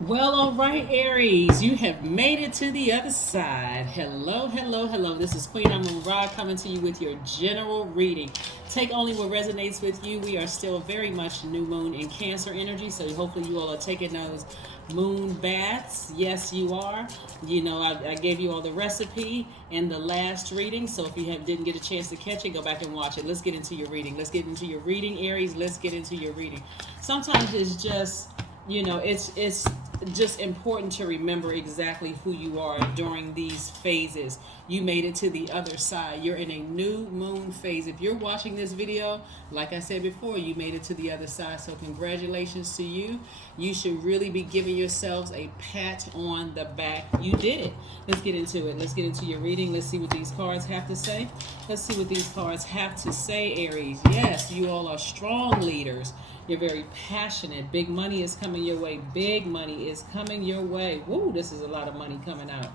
Well, all right, Aries, you have made it to the other side. Hello, hello, hello. This is Queen Amun Ra coming to you with your general reading. Take only what resonates with you. We are still very much new moon in Cancer energy, so hopefully you all are taking those moon baths. Yes, you are. You know, I gave you all the recipe in the last reading, so if you didn't get a chance to catch it, go back and watch it. Let's get into your reading. Let's get into your reading, Aries. Let's get into your reading. Sometimes it's just it's just important to remember exactly who you are during these phases. You made it to the other side. You're in a new moon phase. If you're watching this video, like I said before, you made it to the other side. So congratulations to you. You should really be giving yourselves a pat on the back. You did it. Let's get into it. Let's get into your reading. Let's see what these cards have to say. Let's see what these cards have to say, Aries. Yes, you all are strong leaders. You're very passionate. Big money is coming your way. Big money is coming your way. Woo, this is a lot of money coming out.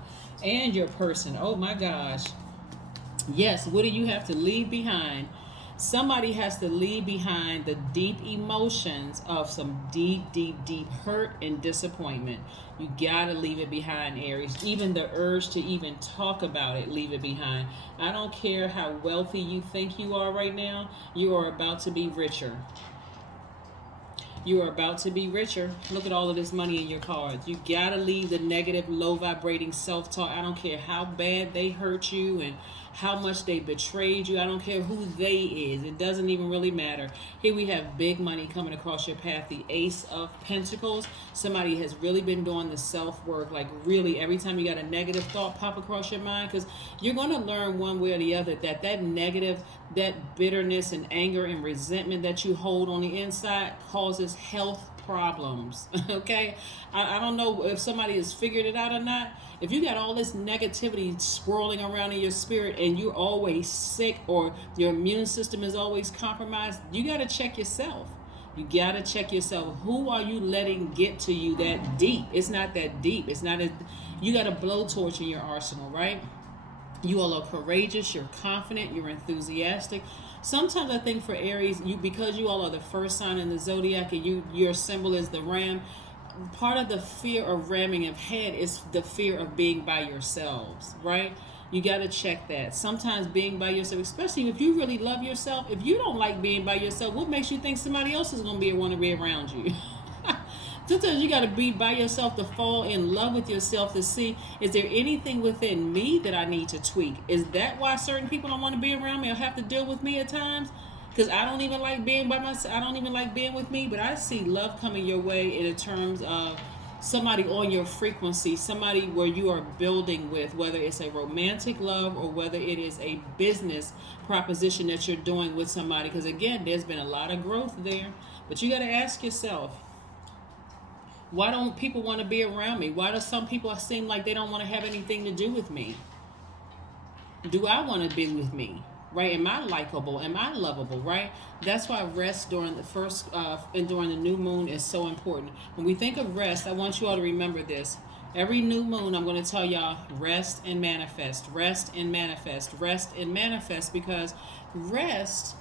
And your person. Oh my gosh. Yes, what do you have to leave behind? Somebody has to leave behind the deep emotions of some deep, deep, deep hurt and disappointment. You gotta leave it behind, Aries. Even the urge to even talk about it, leave it behind. I don't care how wealthy you think you are right now, you are about to be richer. You are about to be richer. Look at all of this money in your cards. You gotta leave the negative, low vibrating self talk. I don't care how bad they hurt you and how much they betrayed you. I don't care who they is. It doesn't even really matter. Here we have big money coming across your path. The Ace of Pentacles. Somebody has really been doing the self work. Like really, every time you got a negative thought pop across your mind, because you're gonna learn one way or the other that negative, that bitterness and anger and resentment that you hold on the inside causes health problems. Okay, I don't know if somebody has figured it out or not. If you got all this negativity swirling around in your spirit and you're always sick or your immune system is always compromised, you got to check yourself. You got to check yourself. Who are you letting get to you that deep? It's not that deep. It's not a, you got a blowtorch in your arsenal, right? You all are courageous, you're confident, you're enthusiastic. Sometimes I think for Aries, you, because you all are the first sign in the zodiac and your symbol is the ram, part of the fear of ramming ahead is the fear of being by yourselves, right? You got to check that. Sometimes being by yourself, especially if you really love yourself, if you don't like being by yourself, what makes you think somebody else is going to want to be around you? Sometimes you got to be by yourself to fall in love with yourself to see, is there anything within me that I need to tweak? Is that why certain people don't want to be around me or have to deal with me at times? Because I don't even like being by myself. I don't even like being with me. But I see love coming your way in terms of somebody on your frequency, somebody where you are building with, whether it's a romantic love or whether it is a business proposition that you're doing with somebody. Because again, there's been a lot of growth there. But you got to ask yourself, why don't people want to be around me? Why do some people seem like they don't want to have anything to do with me? Do I want to be with me? Right? Am I likable? Am I lovable? Right? That's why rest during the first and during the new moon is so important. When we think of rest, I want you all to remember this. Every new moon, I'm going to tell y'all rest and manifest, rest and manifest, rest and manifest, because rest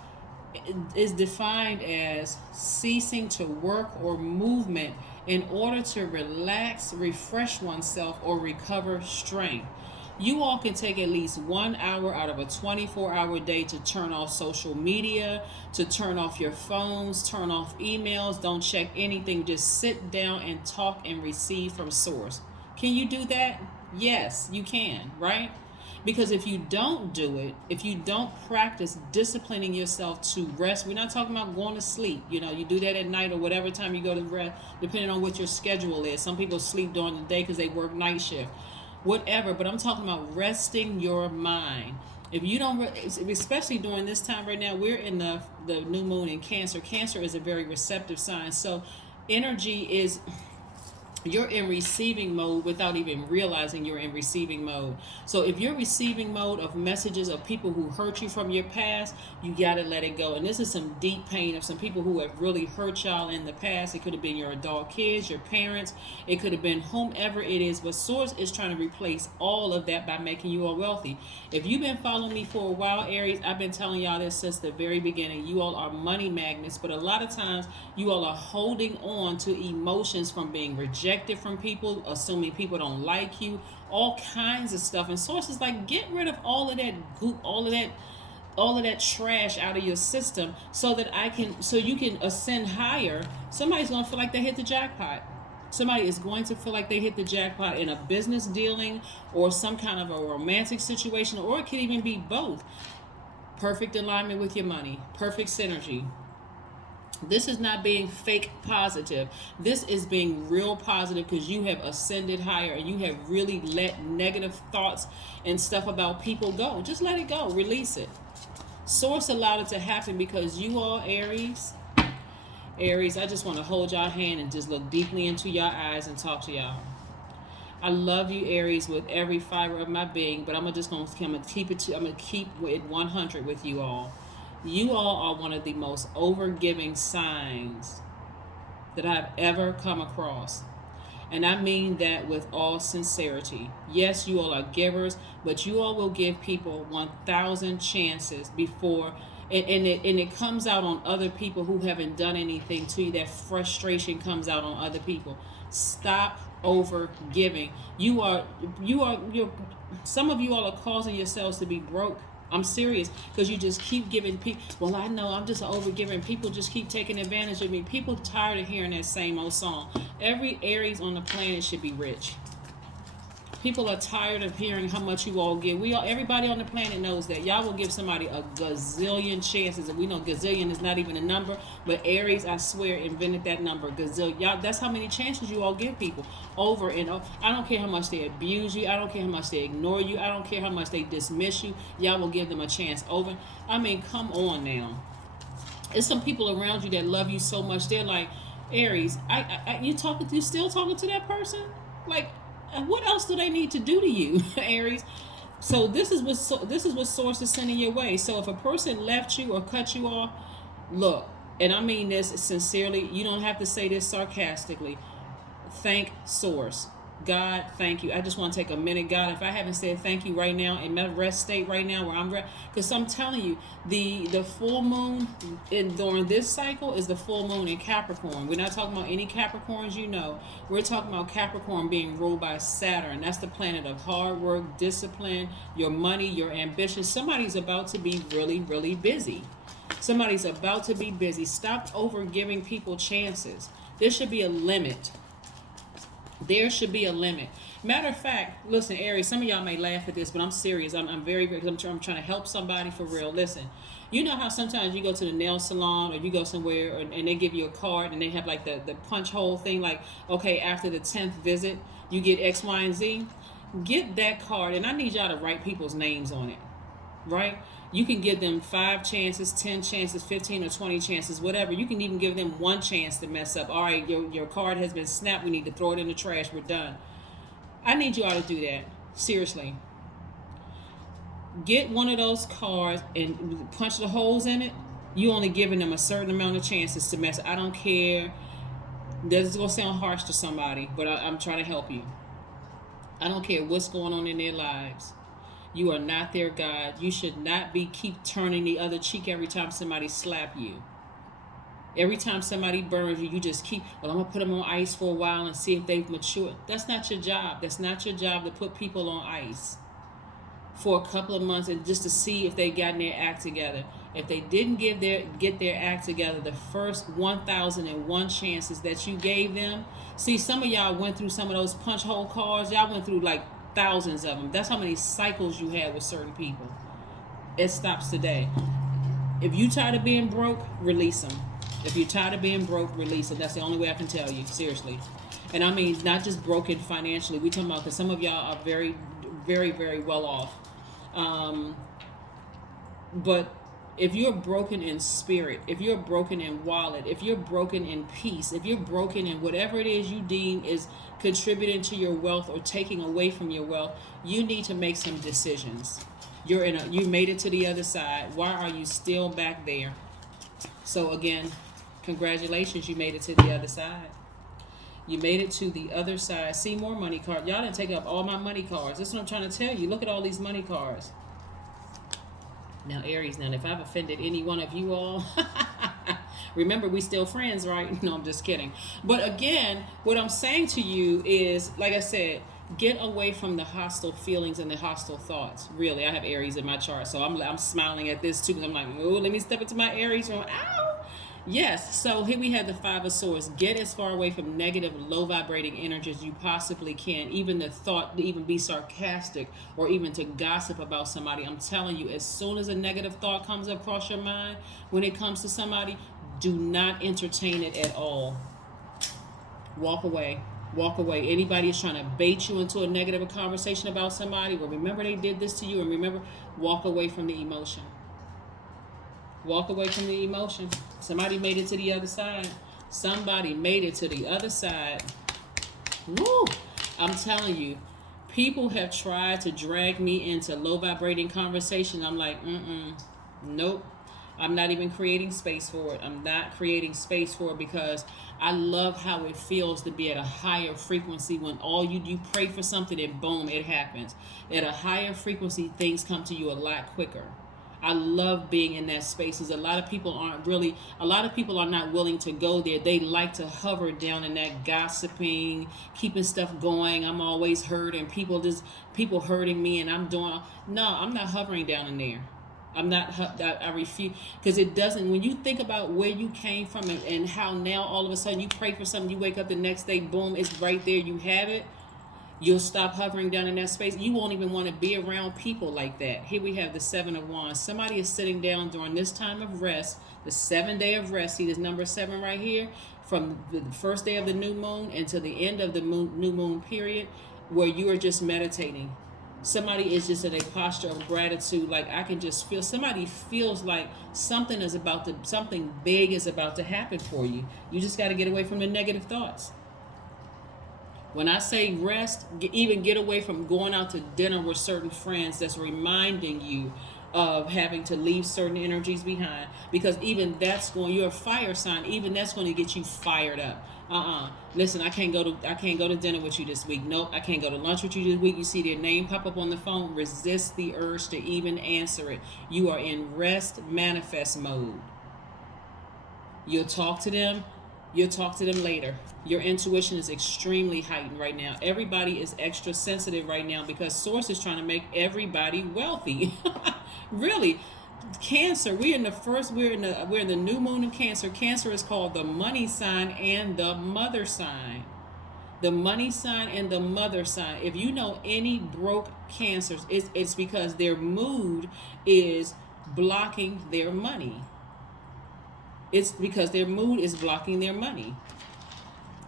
is defined as ceasing to work or movement in order to relax, refresh oneself, or recover strength. You all can take at least 1 hour out of a 24-hour day to turn off social media, to turn off your phones, turn off emails, don't check anything. Just sit down and talk and receive from source. Can you do that? Yes, you can, right? Because if you don't do it, if you don't practice disciplining yourself to rest, we're not talking about going to sleep. You know, you do that at night or whatever time you go to rest, depending on what your schedule is. Some people sleep during the day because they work night shift, whatever. But I'm talking about resting your mind. If you don't, especially during this time right now, we're in the new moon in Cancer. Cancer is a very receptive sign. So energy is, you're in receiving mode without even realizing you're in receiving mode. So if you're receiving mode of messages of people who hurt you from your past, you got to let it go. And this is some deep pain of some people who have really hurt y'all in the past. It could have been your adult kids, your parents. It could have been whomever it is. But Source is trying to replace all of that by making you all wealthy. If you've been following me for a while, Aries, I've been telling y'all this since the very beginning. You all are money magnets, but a lot of times you all are holding on to emotions from being rejected, rejected from people, assuming people don't like you, all kinds of stuff. And Source is like, get rid of all of that goop, all of that trash out of your system, so that so you can ascend higher. Somebody's gonna feel like they hit the jackpot. Somebody is going to feel like they hit the jackpot in a business dealing or some kind of a romantic situation, or it could even be both. Perfect alignment with your money, perfect synergy. This is not being fake positive. This is being real positive, because you have ascended higher and you have really let negative thoughts and stuff about people go. Just let it go. Release it. Source allowed it to happen because you all, Aries, I just want to hold y'all hand and just look deeply into your eyes and talk to y'all. I love you, Aries, with every fiber of my being, but I'm gonna keep it 100 with you all. You all are one of the most overgiving signs that I've ever come across. And I mean that with all sincerity. Yes, you all are givers, but you all will give people 1,000 chances before, and it comes out on other people who haven't done anything to you. That frustration comes out on other people. Stop over giving. You're some of you all are causing yourselves to be broke. I'm serious, because you just keep giving people. Well, I know I'm just an overgiver, and people just keep taking advantage of me. People tired of hearing that same old song. Every Aries on the planet should be rich. People are tired of hearing how much you all give. Everybody on the planet knows that. Y'all will give somebody a gazillion chances, and we know gazillion is not even a number, but Aries, I swear, invented that number, gazillion. Y'all, that's how many chances you all give people, over and over. I don't care how much they abuse you. I don't care how much they ignore you. I don't care how much they dismiss you. Y'all will give them a chance over. I mean, come on now. There's some people around you that love you so much. They're like, Aries, you still talking to that person? Like, what else do they need to do to you, Aries? So this is what Source is sending your way. So if a person left you or cut you off, look, and I mean this sincerely, you don't have to say this sarcastically. Thank Source. God, thank you. I just want to take a minute, God, if I haven't said thank you right now, in my rest state right now where I'm because I'm telling you, the full moon during this cycle is the full moon in Capricorn. We're not talking about any Capricorns, we're talking about Capricorn being ruled by Saturn. That's the planet of hard work, discipline, your money, your ambition. Somebody's about to be really, really busy. Somebody's about to be busy. Stop over giving people chances. There should be a limit. There should be a limit. Matter of fact, listen, Aries, some of y'all may laugh at this, but I'm serious. I'm very, very, I'm trying to help somebody for real. Listen, you know how sometimes you go to the nail salon or you go somewhere and they give you a card and they have like the punch hole thing, like, okay, after the 10th visit, you get X, Y, and Z. Get that card, and I need y'all to write people's names on it, right? You can give them 5 chances, 10 chances, 15 or 20 chances, whatever. You can even give them 1 chance to mess up. All right, your card has been snapped. We need to throw it in the trash. We're done. I need you all to do that. Seriously. Get one of those cards and punch the holes in it. You only giving them a certain amount of chances to mess up. I don't care. This is going to sound harsh to somebody, but I'm trying to help you. I don't care what's going on in their lives. You are not their God. You should not keep turning the other cheek every time somebody slap you. Every time somebody burns you, you just keep, well, I'm going to put them on ice for a while and see if they've matured. That's not your job. That's not your job to put people on ice for a couple of months and just to see if they've gotten their act together. If they didn't get their act together, the first 1,001 chances that you gave them, see, some of y'all went through some of those punch hole cards. Y'all went through like thousands of them. That's how many cycles you had with certain people. It stops today. If you tired of being broke, release them. If you're tired of being broke, release them. That's the only way I can tell you, seriously. And I mean, not just broken financially. We talking about, because some of y'all are very, very, very well off. But if you're broken in spirit, if you're broken in wallet, if you're broken in peace, if you're broken in whatever it is you deem is contributing to your wealth or taking away from your wealth, you need to make some decisions. You made it to the other side. Why are you still back there? So again, congratulations, you made it to the other side. You made it to the other side. See, more money cards. Y'all didn't take up all my money cards. That's what I'm trying to tell you. Look at all these money cards. Now, Aries, if I've offended any one of you all, Remember, we still friends, right? No, I'm just kidding. But again, what I'm saying to you is, like I said, get away from the hostile feelings and the hostile thoughts. Really, I have Aries in my chart, so I'm smiling at this too. Because I'm like, oh, let me step into my Aries room. Ow. Yes, so here we have the Five of Swords. Get as far away from negative, low vibrating energy as you possibly can. Even the thought to even be sarcastic or even to gossip about somebody. I'm telling you, as soon as a negative thought comes across your mind, when it comes to somebody, do not entertain it at all. Walk away. Walk away. Anybody is trying to bait you into a negative conversation about somebody, well, remember they did this to you, and remember, walk away from the emotion. Walk away from the emotion. Somebody made it to the other side. Somebody made it to the other side. Woo! I'm telling you, people have tried to drag me into low vibrating conversation. I'm like, nope. I'm not even creating space for it. I'm not creating space for it because I love how it feels to be at a higher frequency when all you pray for something and boom, it happens. At a higher frequency, things come to you a lot quicker. I love being in that space. Because a lot of people are not willing to go there. They like to hover down in that gossiping, keeping stuff going. I'm always hurting. People hurting me and I'm doing, no, I'm not hovering down in there. I'm not, I refuse, because it doesn't, when you think about where you came from and how now all of a sudden you pray for something, you wake up the next day, boom, it's right there, you have it. You'll stop hovering down in that space. You won't even want to be around people like that. Here we have the Seven of Wands. Somebody is sitting down during this time of rest, the 7th day of rest. See this number 7 right here? From the first day of the new moon until the end of the new moon period, where you are just meditating. Somebody is just in a posture of gratitude. Like I can just feel, somebody feels like something big is about to happen for you. You just got to get away from the negative thoughts. When I say rest, even get away from going out to dinner with certain friends that's reminding you of having to leave certain energies behind, because even you're a fire sign, even that's going to get you fired up. Listen, I can't go to dinner with you this week. Nope, I can't go to lunch with you this week. You see their name pop up on the phone, resist the urge to even answer it. You are in rest manifest mode. You'll talk to them later. Your intuition is extremely heightened right now. Everybody is extra sensitive right now because Source is trying to make everybody wealthy. Really. Cancer, we're in the new moon in Cancer. Cancer is called the money sign and the mother sign. The money sign and the mother sign. If you know any broke Cancers, it's because their mood is blocking their money. It's because their mood is blocking their money,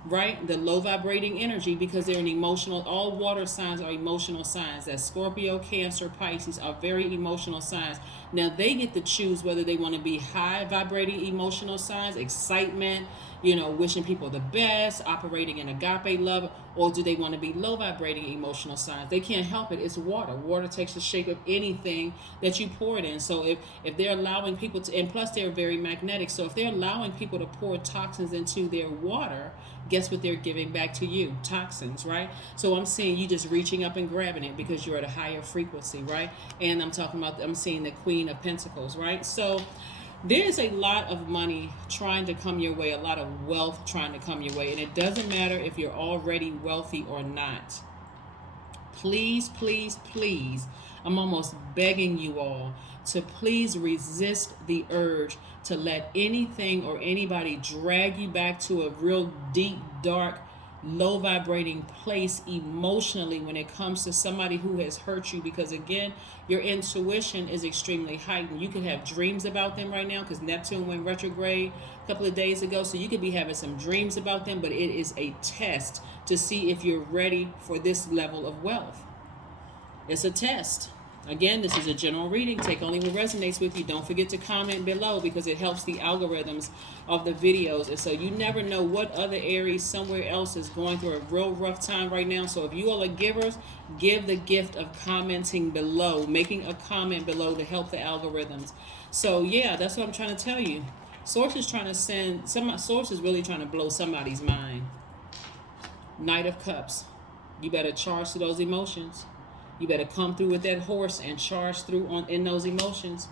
right? The low vibrating energy, because they're an emotional, all water signs are emotional signs. That Scorpio, Cancer, Pisces are very emotional signs. Now they get to choose whether they want to be high vibrating emotional signs, excitement, wishing people the best, operating in agape love, or do they want to be low vibrating emotional signs? They can't help it. It's water. Water takes the shape of anything that you pour it in. So if they're allowing people to, and plus they're very magnetic, so if they're allowing people to pour toxins into their water, guess what they're giving back to you? Toxins, right? So I'm seeing you just reaching up and grabbing it because you're at a higher frequency, right? And I'm seeing the Queen of Pentacles, right? So there's a lot of money trying to come your way, a lot of wealth trying to come your way, and it doesn't matter if you're already wealthy or not. Please, please, please, I'm almost begging you all to please resist the urge to let anything or anybody drag you back to a real deep, dark, low vibrating place emotionally when it comes to somebody who has hurt you, because again, your intuition is extremely heightened. You could have dreams about them right now because Neptune went retrograde a couple of days ago, so you could be having some dreams about them, but it is a test to see if you're ready for this level of wealth. It's a test. Again, this is a general reading. Take only what resonates with you. Don't forget to comment below because it helps the algorithms of the videos. And so you never know what other Aries somewhere else is going through a real rough time right now. So if you all are givers, give the gift of commenting below, making a comment below to help the algorithms. So yeah, that's what I'm trying to tell you. Source is really trying to blow somebody's mind. Knight of Cups. You better charge to those emotions. You better come through with that horse and charge through in those emotions.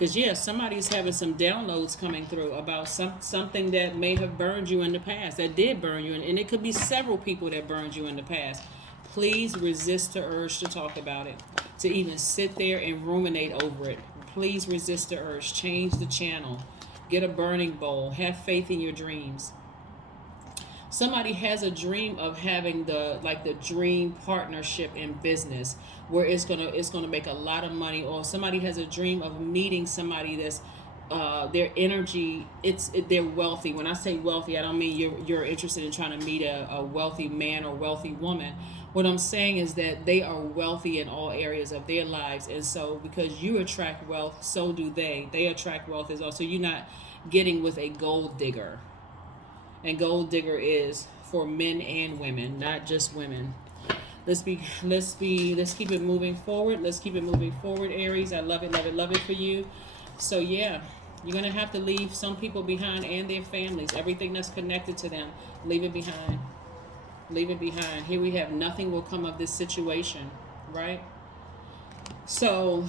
Because yeah, somebody's having some downloads coming through about something that may have burned you in the past, that did burn you, and it could be several people that burned you in the past. Please resist the urge to talk about it, to even sit there and ruminate over it. Please resist the urge. Change the channel. Get a burning bowl. Have faith in your dreams. Somebody has a dream of having the dream partnership in business where it's gonna make a lot of money, or somebody has a dream of meeting somebody that's their energy, they're wealthy. When I say wealthy, I don't mean you're interested in trying to meet a wealthy man or wealthy woman. What I'm saying is that they are wealthy in all areas of their lives, and so because you attract wealth, so do they attract wealth as well. So you're not getting with a gold digger, and gold digger is for men and women, not just women. Let's keep it moving forward. Let's keep it moving forward, Aries. I love it, love it, love it for you. So yeah, you're gonna have to leave some people behind and their families. Everything that's connected to them, leave it behind. Leave it behind. Here we have nothing will come of this situation, right? So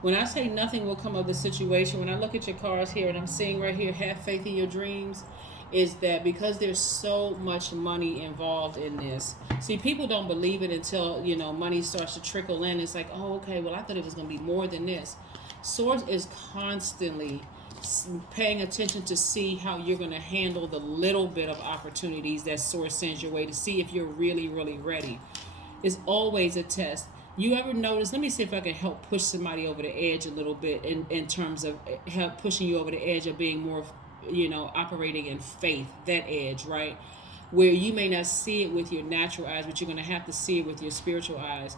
when I say nothing will come of the situation, when I look at your cards here and I'm seeing right here, have faith in your dreams, is that because there's so much money involved in this. See, people don't believe it until, money starts to trickle in. It's like, oh, okay, well, I thought it was going to be more than this. Source is constantly paying attention to see how you're going to handle the little bit of opportunities that Source sends your way, to see if you're really, really ready. It's always a test. You ever notice, let me see if I can help push somebody over the edge a little bit in terms of help pushing you over the edge of being more, operating in faith, that edge, right? Where you may not see it with your natural eyes, but you're going to have to see it with your spiritual eyes.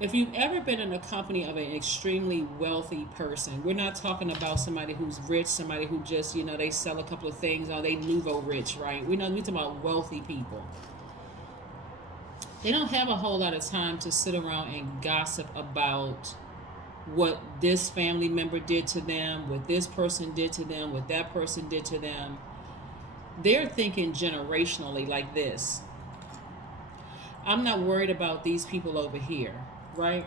If you've ever been in the company of an extremely wealthy person, we're not talking about somebody who's rich, somebody who just, they sell a couple of things, or they nouveau rich, right? We're talking about wealthy people. They don't have a whole lot of time to sit around and gossip about what this family member did to them, what this person did to them, what that person did to them. They're thinking generationally like this. I'm not worried about these people over here, right?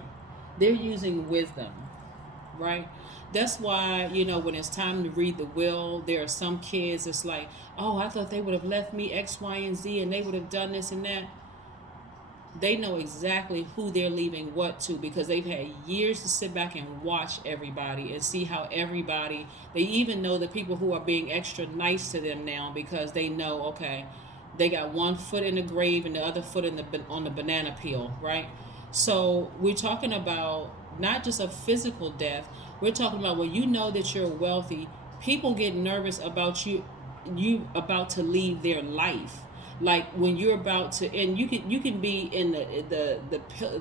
They're using wisdom, right? That's why, when it's time to read the will, there are some kids, it's like, oh, I thought they would have left me X, Y, and Z, and they would have done this and that. They know exactly who they're leaving what to, because they've had years to sit back and watch everybody and see how everybody, they even know the people who are being extra nice to them now, because they know, okay, they got one foot in the grave and the other foot on the banana peel, right? So we're talking about not just a physical death. We're talking about when you know that you're wealthy, people get nervous about you about to leave their life. Like when you're about to, and you can be in the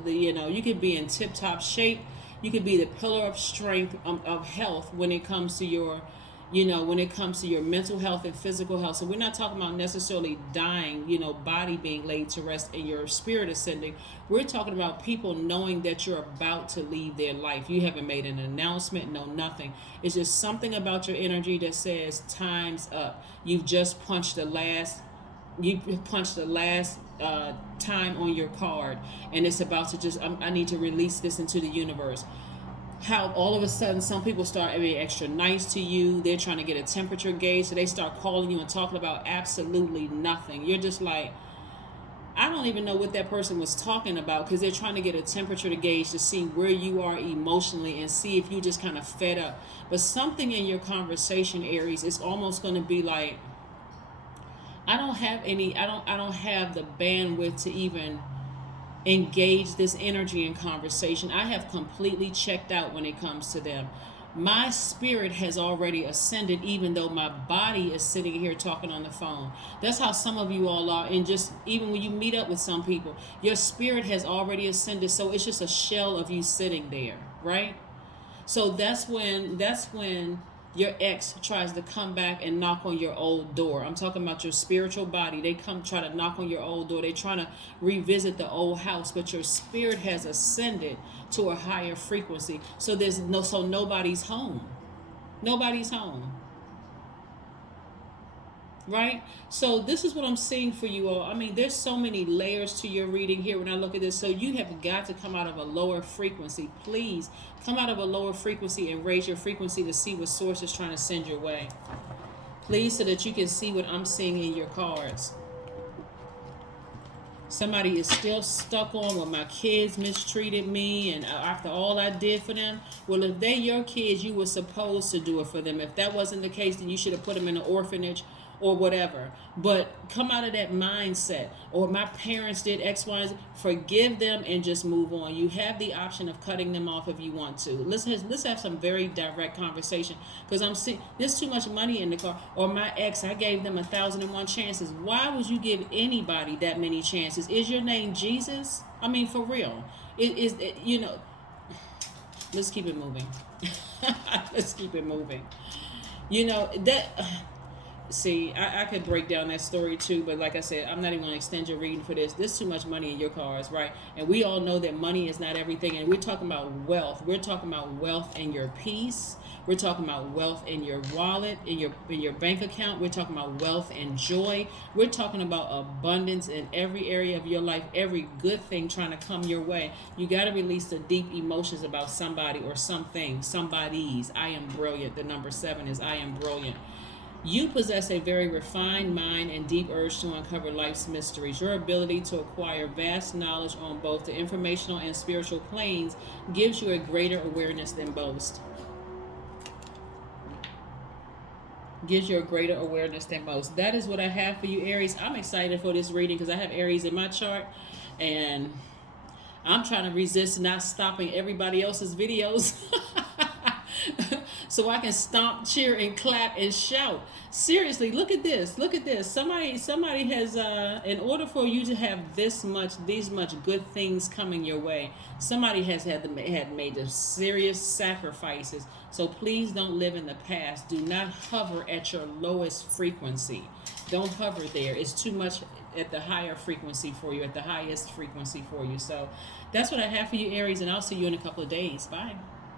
you can be in tip top shape. You can be the pillar of strength, of health when it comes to your, when it comes to your mental health and physical health. So we're not talking about necessarily dying, body being laid to rest and your spirit ascending. We're talking about people knowing that you're about to leave their life. You haven't made an announcement, no nothing. It's just something about your energy that says time's up. You've just punched the last time on your card, and it's about to just, I need to release this into the universe. How all of a sudden some people start being extra nice to you. They're trying to get a temperature gauge, so they start calling you and talking about absolutely nothing. You're just like, I don't even know what that person was talking about, because they're trying to get a temperature to gauge to see where you are emotionally and see if you just kind of fed up. But something in your conversation, Aries, is almost going to be like, I don't have the bandwidth to even engage this energy in conversation. I have completely checked out when it comes to them. My spirit has already ascended, even though my body is sitting here talking on the phone. That's how some of you all are. And just even when you meet up with some people, your spirit has already ascended. So it's just a shell of you sitting there, right? So that's when your ex tries to come back and knock on your old door. I'm talking about your spiritual body. They come try to knock on your old door. They're trying to revisit the old house, but your spirit has ascended to a higher frequency. So nobody's home. Nobody's home. right? So this is what I'm seeing for you all. I mean, there's so many layers to your reading here when I look at this. So you have got to come out of a lower frequency. Please come out of a lower frequency and raise your frequency to see what source is trying to send your way. Please, so that you can see what I'm seeing in your cards. Somebody is still stuck on, well, my kids mistreated me and after all I did for them. Well, if they're your kids, you were supposed to do it for them. If that wasn't the case, then you should have put them in an orphanage or whatever. But come out of that mindset, or my parents did X, Y, and Z. Forgive them and just move on. You have the option of cutting them off if you want to. Let's have some very direct conversation, because I'm seeing there's too much money in the car. Or my ex, I gave them 1,001 chances. Why would you give anybody that many chances? Is your name Jesus? I mean, for real. Let's keep it moving. Let's keep it moving. See, I could break down that story too, but like I said, I'm not even going to extend your reading for this. There's too much money in your cards, right? And we all know that money is not everything. And we're talking about wealth. We're talking about wealth in your peace. We're talking about wealth in your wallet, in your bank account. We're talking about wealth and joy. We're talking about abundance in every area of your life, every good thing trying to come your way. You got to release the deep emotions about somebody or something, somebody's. I am brilliant. The number 7 is I am brilliant. You possess a very refined mind and deep urge to uncover life's mysteries. Your ability to acquire vast knowledge on both the informational and spiritual planes gives you a greater awareness than most. Gives you a greater awareness than most. That is what I have for you, Aries. I'm excited for this reading because I have Aries in my chart, and I'm trying to resist not stopping everybody else's videos. So I can stomp, cheer, and clap and shout. Seriously, look at this. Look at this. Somebody has, in order for you to have these much good things coming your way, somebody has had made the serious sacrifices. So please don't live in the past. Do not hover at your lowest frequency. Don't hover there. It's too much at the higher frequency for you, at the highest frequency for you. So that's what I have for you, Aries, and I'll see you in a couple of days. Bye.